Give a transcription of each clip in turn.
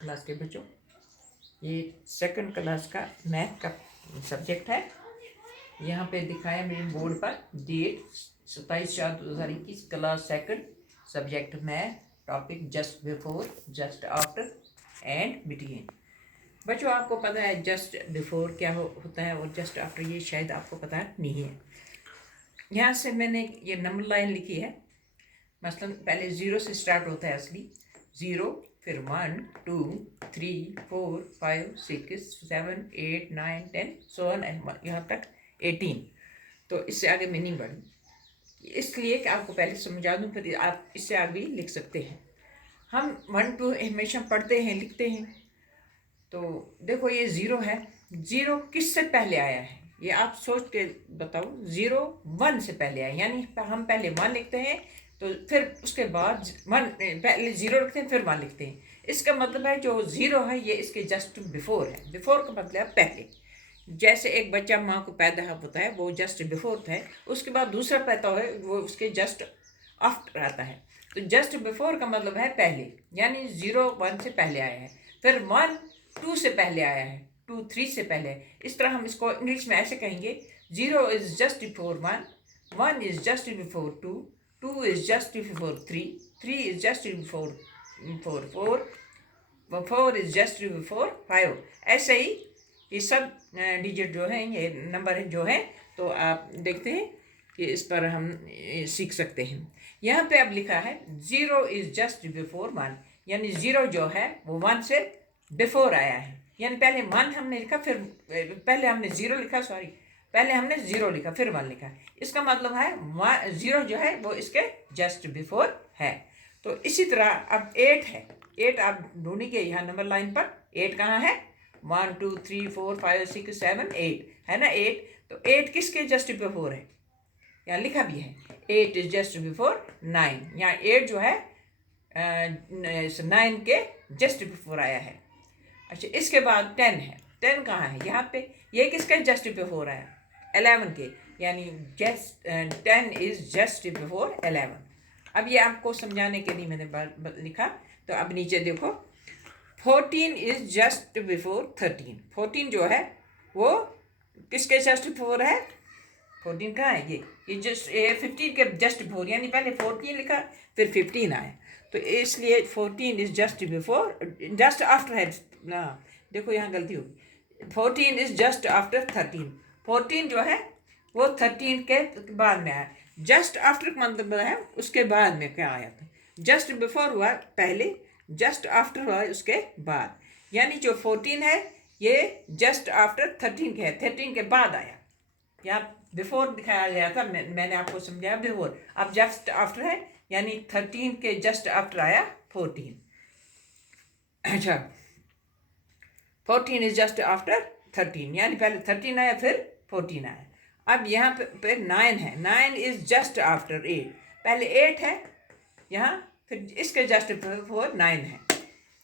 Class के बच्चों, ये सेकंड क्लास का मैथ का सब्जेक्ट है। यहाँ पे दिखाया मेरे बोर्ड पर date 27/4/2021, class second, subject math, topic just before, just after and between. बच्चों, आपको पता है जस्ट बिफोर क्या होता है और जस्ट आफ्टर ये शायद आपको पता नहीं है। यहाँ से मैंने ये नंबर लाइन लिखी है। मसलन पहले 0 से स्टार्ट होता है असली 0, फिर 1 2 3 4 5 6 7 8 9 10 सो ऑन एंड यहाँ तक 18। तो इससे आगे मैं नहीं बढ़ी, इसलिए कि आपको पहले समझा दूँ, फिर आप इससे आगे लिख सकते हैं। हम 1 2 हमेशा पढ़ते हैं, लिखते हैं। तो देखो ये 0 है। 0 किससे पहले आया है ये आप सोच के बताओ। 0 1 से पहले आया, यानी हम पहले 1 लिखते हैं, तो फिर उसके बाद 1 पहले 0 लिखते हैं, फिर 1 लिखते हैं। इसका मतलब है जो 0 है ये इसके जस्ट बिफोर है। बिफोर का मतलब है पहले। जैसे एक बच्चा माँ को पैदा होता है वो जस्ट बिफोर है, उसके बाद दूसरा पैदा है वो उसके जस्ट आफ्टर आता है। तो जस्ट बिफोर का मतलब है पहले, यानी 0 1 से पहले आया है, फिर 1 2 से पहले आया है, 2 3 से पहले। इस तरह हम इसको इंग्लिश में ऐसे कहेंगे, 0 is just before 1, 1 is just before 2, 2 is just before 3, 3 is just before 4, 4 is just before 5। ऐसे ही ये सब डिजिट जो हैं, ये नंबर जो हैं, तो आप देखते हैं कि इस पर हम सीख सकते हैं। यहाँ पे अब लिखा है 0 इज जस्ट बिफोर 1, यानी 0 जो है वो 1 से बिफोर आया है। यानी पहले 1 हमने लिखा, फिर पहले हमने 0 लिखा, सॉरी पहले हमने 0 लिखा फिर 1 लिखा। इसका मतलब है 0 जो है वो इसके जस्ट बिफोर है। तो इसी तरह अब 8 है। 8 आप ढूंढिए यहाँ नंबर लाइन पर। 8 कहाँ है? 1 2 3 4 5 6 7 8 है ना 8। तो 8 किसके जस्ट बिफोर है? यहाँ लिखा भी है 8 इज जस्ट बिफोर 9। यहाँ 8 जो है 9 के जस्ट बिफोर आया है। अच्छा, इसके बाद 10 है। 10 कहाँ है? यहाँ पे। ये किसका जस्ट बिफोर आया? 11 के, यानी जस्ट 10 इज जस्ट बिफोर 11। अब ये आपको समझाने के लिए मैंने लिखा। तो अब नीचे देखो, 14 इज जस्ट बिफोर 13। 14 जो है वो किसके जस्ट बिफोर है? 14 कहाँ है? ये जस्ट 15 के जस्ट बिफोर, यानी पहले 14 लिखा फिर 15 आया, तो इसलिए 14 is just before, just after है ना। देखो यहाँ गलती होगी। 14 इज जस्ट आफ्टर 13। 14 जो है वो 13 के बाद में आया। जस्ट आफ्टर का मतलब है उसके बाद में क्या आया था। जस्ट बिफोर हुआ पहले, जस्ट आफ्टर हुआ उसके बाद। यानी जो 14 है ये जस्ट आफ्टर 13 के है, 13 के बाद आया। यहाँ बिफोर दिखाया गया था, मैंने आपको समझाया बिफोर। अब जस्ट आफ्टर है, यानी 13 के जस्ट आफ्टर आया 14। अच्छा, 14 इज जस्ट आफ्टर 13, यानी पहले 13 आया फिर 14 आया। अब यहाँ पे 9 है। 9 इज जस्ट आफ्टर 8। पहले 8 है यहाँ, फिर इसके जस्ट बिफोर 9 है।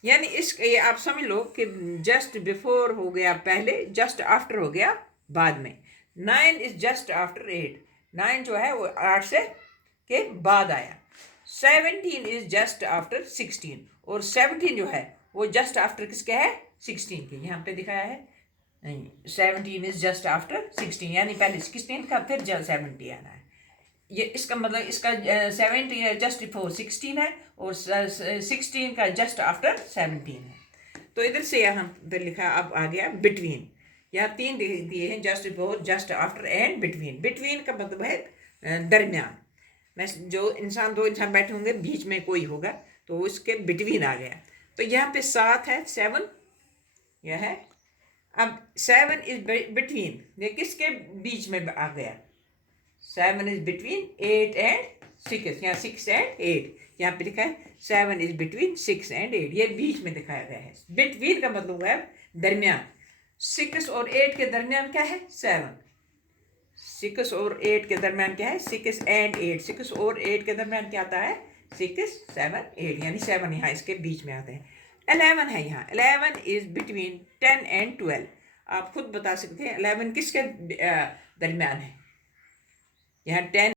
यानी ये आप समझ लो कि जस्ट बिफोर हो गया पहले, जस्ट आफ्टर हो गया बाद में। 9 इज जस्ट आफ्टर 8। 9 जो है वो 8 से के बाद आया। 17 इज जस्ट आफ्टर 16, और 17 जो है वो जस्ट आफ्टर किसके है? 16 के। यहाँ पे दिखाया है नहीं, 17 इज जस्ट आफ्टर 16, यानी पहले 16 का फिर 17 आना है। ये इसका मतलब इसका 17 जस्ट बिफोर 16 है और 16 का जस्ट आफ्टर 17 है। तो इधर से यहाँ पे लिखा अब आ गया बिटवीन। यहाँ 3 दिए हैं, just before, just after and between. Between का मतलब है दरमियान। मैं जो इंसान, 2 इंसान बैठे होंगे, बीच में कोई होगा, तो उसके बिटवीन आ गया। तो यहाँ पे 7 है, 7 यह है। अब 7 इज बिटवीन, ये किसके बीच में आ गया? 7 इज बिटवीन 8 एंड 6। यहाँ 6 एंड 8 यहाँ पे लिखा है 7 इज बिटवीन 6 एंड 8, ये बीच में दिखाया गया है। बिटवीन का मतलब है दरमियान। 6 और 8 के दरमियान क्या है? 7। 6 और 8 के दरमियान क्या है? 6 एंड 8। 6 और 8 के दरमियान क्या आता है? 6 7 8, यानी 7 यहाँ इसके बीच में आते हैं। 11 है यहाँ। 11 इज बिटवीन 10 एंड 12। आप खुद बता सकते हैं 11 किसके दरमियान है। यहाँ 10